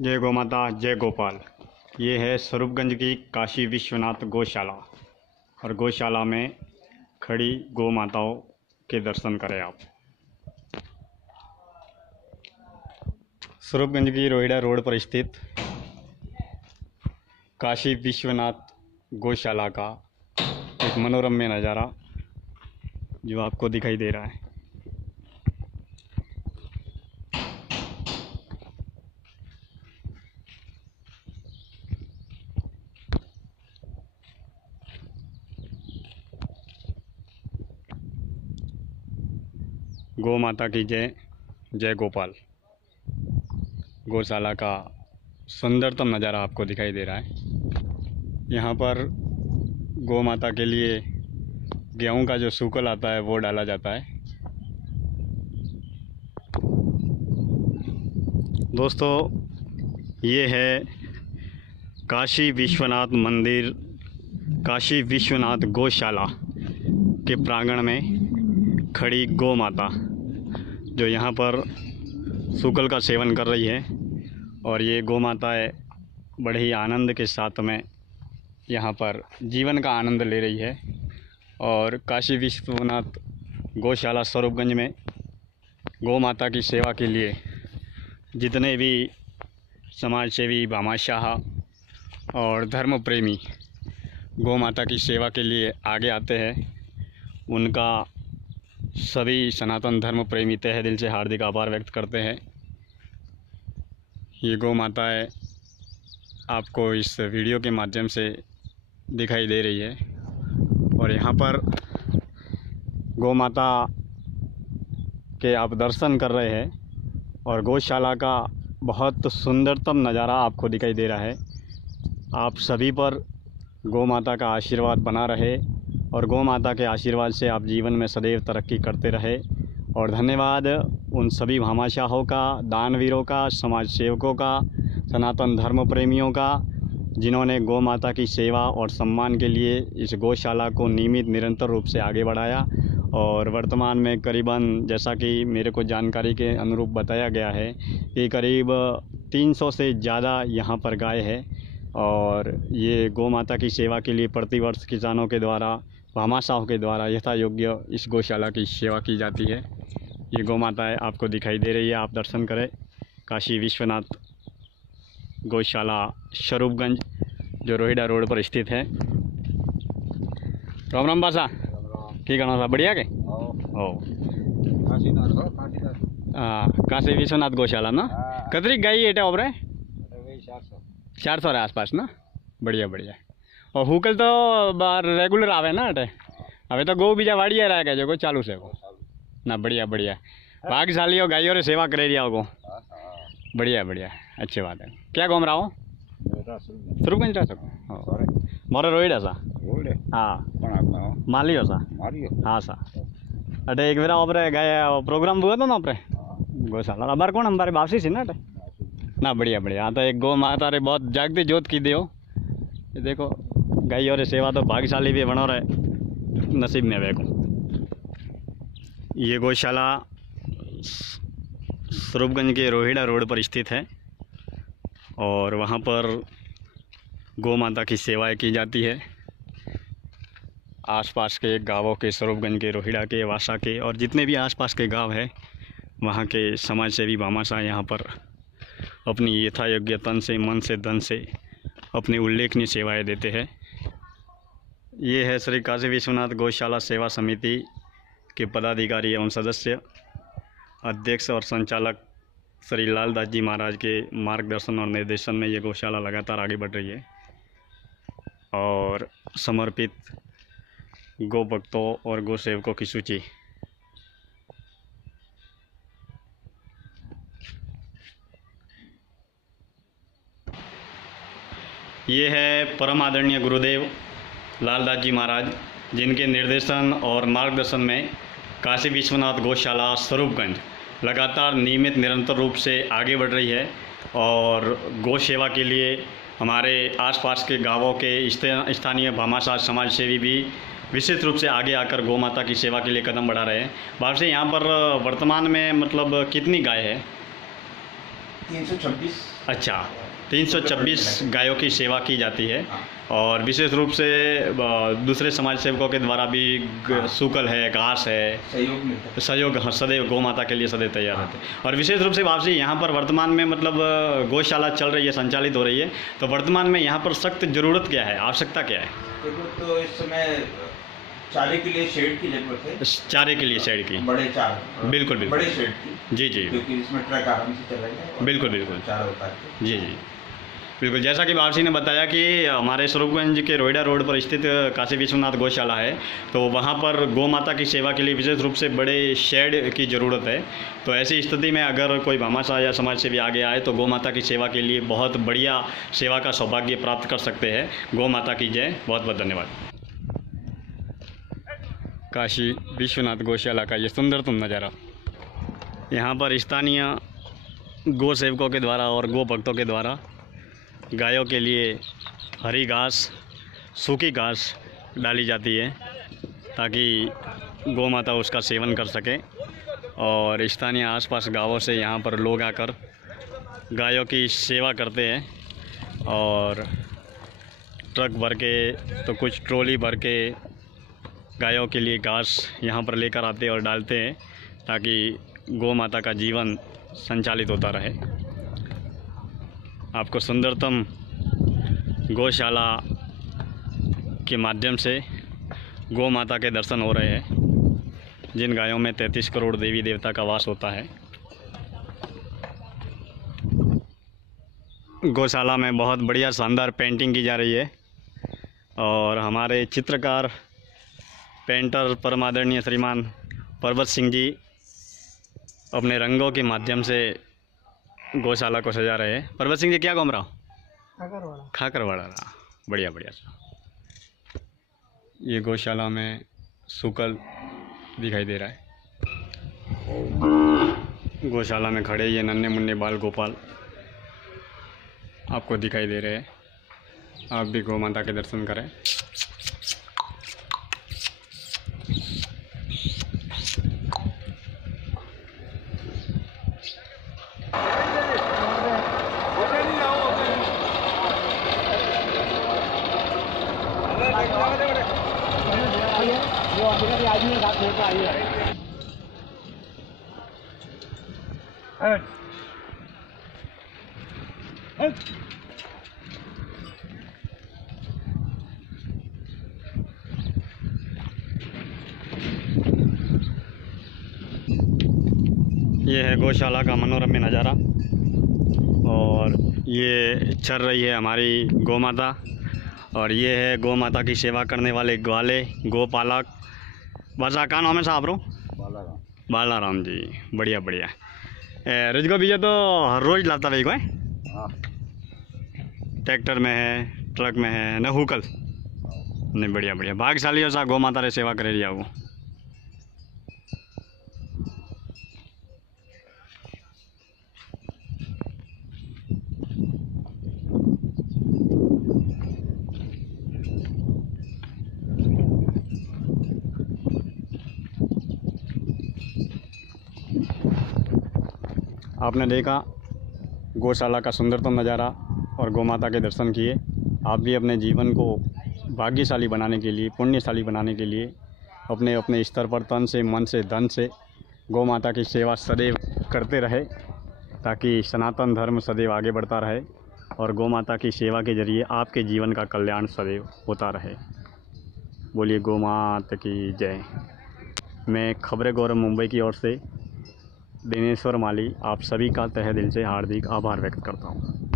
जय गौ माता जय गोपाल। ये है स्वरूपगंज की काशी विश्वनाथ गौशाला और गौशाला में खड़ी गौ माताओं के दर्शन करें आप। स्वरूपगंज की रोहिड़ा रोड पर स्थित काशी विश्वनाथ गौशाला का एक मनोरम्य नज़ारा जो आपको दिखाई दे रहा है। गौ माता की जय, जय गोपाल। गौशाला का सुंदरतम नज़ारा आपको दिखाई दे रहा है। यहाँ पर गौ माता के लिए गेहूं का जो सूकल आता है वो डाला जाता है। दोस्तों, ये है काशी विश्वनाथ मंदिर, काशी विश्वनाथ गौशाला के प्रांगण में खड़ी गौ माता जो यहाँ पर सूकल का सेवन कर रही है। और ये गौ माताएँ बड़े ही आनंद के साथ में यहाँ पर जीवन का आनंद ले रही है। और काशी विश्वनाथ गौशाला स्वरूपगंज में गौ माता की सेवा के लिए जितने भी समाज सेवी, भामाशाह और धर्म प्रेमी गौ माता की सेवा के लिए आगे आते हैं, उनका सभी सनातन धर्म प्रेमी तहे दिल से हार्दिक आभार व्यक्त करते हैं। ये गौ माताएँ आपको इस वीडियो के माध्यम से दिखाई दे रही है। और यहाँ पर गौ माता के आप दर्शन कर रहे हैं और गौशाला का बहुत सुंदरतम नज़ारा आपको दिखाई दे रहा है। आप सभी पर गौ माता का आशीर्वाद बना रहे और गौ माता के आशीर्वाद से आप जीवन में सदैव तरक्की करते रहे। और धन्यवाद उन सभी भामाशाहों का, दानवीरों का, समाज सेवकों का, सनातन धर्म प्रेमियों का, जिन्होंने गौ माता की सेवा और सम्मान के लिए इस गौशाला को नियमित निरंतर रूप से आगे बढ़ाया। और वर्तमान में करीबन, जैसा कि मेरे को जानकारी के अनुरूप बताया गया है, कि करीब 300 से ज़्यादा यहाँ पर गाय है। और ये गौ माता की सेवा के लिए प्रतिवर्ष किसानों के द्वारा, भामाशाहों के द्वारा यथा योग्य इस गौशाला की सेवा की जाती है। ये गौ माताएँ आपको दिखाई दे रही है, आप दर्शन करें। काशी विश्वनाथ गौशाला स्वरूपगंज जो रोहिड़ा रोड पर स्थित है। राम राम बासा की करना था, बढ़िया के काशी विश्वनाथ गौशाला ना कतरी गाई एटा ओबरे 400 आसपास ना, बढ़िया बढ़िया। और हुकल तो बार रेगुलर आवे ना अटे, हमें तो गौ बीजा वाड़िया रह गया जो चालू से को ना, बढ़िया बढ़िया। भाग्यशाली हो, गाइयों रे सेवा करे रिया को, बढ़िया बढ़िया, अच्छी बात है। क्या घूम रहा हो? स्वरूपगंज रह सको मोरे रोहिड़ा सा। हाँ माली हो सा। हाँ सा अटे एक बेरा ओपरे गए प्रोग्राम हुआ था ना ओपरे गौशाला अबार कौन हमारे वापसी सी ना अटे ना, बढ़िया बढ़िया। हाँ तो एक गौ माता रे बहुत जागती जोत की दे। ये देखो गाय और सेवा तो भाग्यशाली भी बनो रहे नसीब में वे को। ये गौशाला स्वरूपगंज के रोहिड़ा रोड पर स्थित है और वहाँ पर गौ माता की सेवाएं की जाती है। आसपास के गांवों के, स्वरूपगंज के, रोहिड़ा के, वासा के और जितने भी आसपास के गांव हैं, वहाँ के समाज सेवी भामाशाह यहाँ पर अपनी यथायोग्य तन से, मन से, धन से अपनी उल्लेखनीय सेवाएं देते हैं। ये है श्री काशी विश्वनाथ गौशाला सेवा समिति के पदाधिकारी एवं सदस्य, अध्यक्ष और संचालक श्री लालदास जी महाराज के मार्गदर्शन और निर्देशन में ये गौशाला लगातार आगे बढ़ रही है। और समर्पित गौ भक्तों और गौ सेवकों की सूची। ये है परम आदरणीय गुरुदेव लालदास जी महाराज, जिनके निर्देशन और मार्गदर्शन में काशी विश्वनाथ गौशाला स्वरूपगंज लगातार नियमित निरंतर रूप से आगे बढ़ रही है। और गौ सेवा के लिए हमारे आसपास के गांवों के स्थानीय भामाशाह समाज सेवी भी विशेष रूप से आगे आकर गौ माता की सेवा के लिए कदम बढ़ा रहे हैं। बाप से यहाँ पर वर्तमान में मतलब कितनी गाय है? 326। अच्छा, 326 गायों की सेवा की जाती है। और विशेष रूप से दूसरे समाज सेवकों के द्वारा भी सूकल है, घास है, सहयोग मिलता है। सहयोग सदैव गौ माता के लिए सदैव तैयार रहते हैं। और विशेष रूप से वापसी यहाँ पर वर्तमान में मतलब गौशाला चल रही है, संचालित हो रही है, तो वर्तमान में यहाँ पर सख्त ज़रूरत क्या है, आवश्यकता क्या है? देखो, तो इस समय चारे के लिए शेड की जरूरत है। चारे के लिए शेड की, बड़े चार, बिल्कुल बिल्कुल, बड़े शेड की, जी जी, क्योंकि इसमें ट्रक आराम से चलेगा। बिल्कुल बिल्कुल, चारा होता है। जी जी बिल्कुल। जैसा कि बाबू ने बताया कि हमारे स्वरूपगंज के रोहिड़ा रोड पर स्थित काशी विश्वनाथ गौशाला है, तो वहाँ पर गौ माता की सेवा के लिए विशेष रूप से बड़े शेड की ज़रूरत है। तो ऐसी स्थिति में अगर कोई भामाशाह या समाज सेवी आगे आए तो गौ माता की सेवा के लिए बहुत बढ़िया सेवा का सौभाग्य प्राप्त कर सकते हैं। गौ माता की जय। बहुत बहुत धन्यवाद। काशी विश्वनाथ गौशाला का ये सुंदरतम नज़ारा, यहाँ पर स्थानीय गौ सेवकों के द्वारा और गौ भक्तों के द्वारा गायों के लिए हरी घास, सूखी घास डाली जाती है ताकि गौ माता उसका सेवन कर सके। और स्थानीय आसपास गांवों से यहाँ पर लोग आकर गायों की सेवा करते हैं और ट्रक भर के तो कुछ ट्रॉली भर के गायों के लिए घास यहाँ पर लेकर आते और डालते हैं ताकि गौ माता का जीवन संचालित होता रहे। आपको सुंदरतम गौशाला के माध्यम से गौ माता के दर्शन हो रहे हैं, जिन गायों में 33 करोड़ देवी देवता का वास होता है। गौशाला में बहुत बढ़िया शानदार पेंटिंग की जा रही है और हमारे चित्रकार पेंटर परम आदरणीय श्रीमान पर्वत सिंह जी अपने रंगों के माध्यम से गौशाला को सजा रहे हैं। पर्वत सिंह जी क्या घूम रहा हो? खाकरवाड़ा। बढ़िया बढ़िया। ये गौशाला में सूकल दिखाई दे रहा है। गौशाला में खड़े ये नन्हे मुन्ने बाल गोपाल आपको दिखाई दे रहे हैं। आप भी गौ माता के दर्शन करें। ये है गौशाला का मनोरम्य नज़ारा और ये चल रही है हमारी गौ माता। और ये है गौ माता की सेवा करने वाले ग्वाले, गोपालक। बसा का नाम है साहब रो? बालाराम जी। बढ़िया बढ़िया। रुजको भैया तो हर रोज़ लाता भाई को है? ट्रैक्टर में है, ट्रक में है न हुकल? नहीं, बढ़िया बढ़िया। भाग्यशाली हो सा गौ माता रे सेवा करे रही वो। आपने देखा गौशाला का सुंदरतम नज़ारा और गौ माता के दर्शन किए। आप भी अपने जीवन को भाग्यशाली बनाने के लिए, पुण्यशाली बनाने के लिए अपने अपने स्तर पर तन से, मन से, धन से गौ माता की सेवा सदैव करते रहे ताकि सनातन धर्म सदैव आगे बढ़ता रहे और गौ माता की सेवा के जरिए आपके जीवन का कल्याण सदैव होता रहे। बोलिए गौ माता की जय। मैं खबरें गौरव मुंबई की ओर से दिनेश्वर माली आप सभी का तहे दिल से हार्दिक आभार व्यक्त करता हूँ।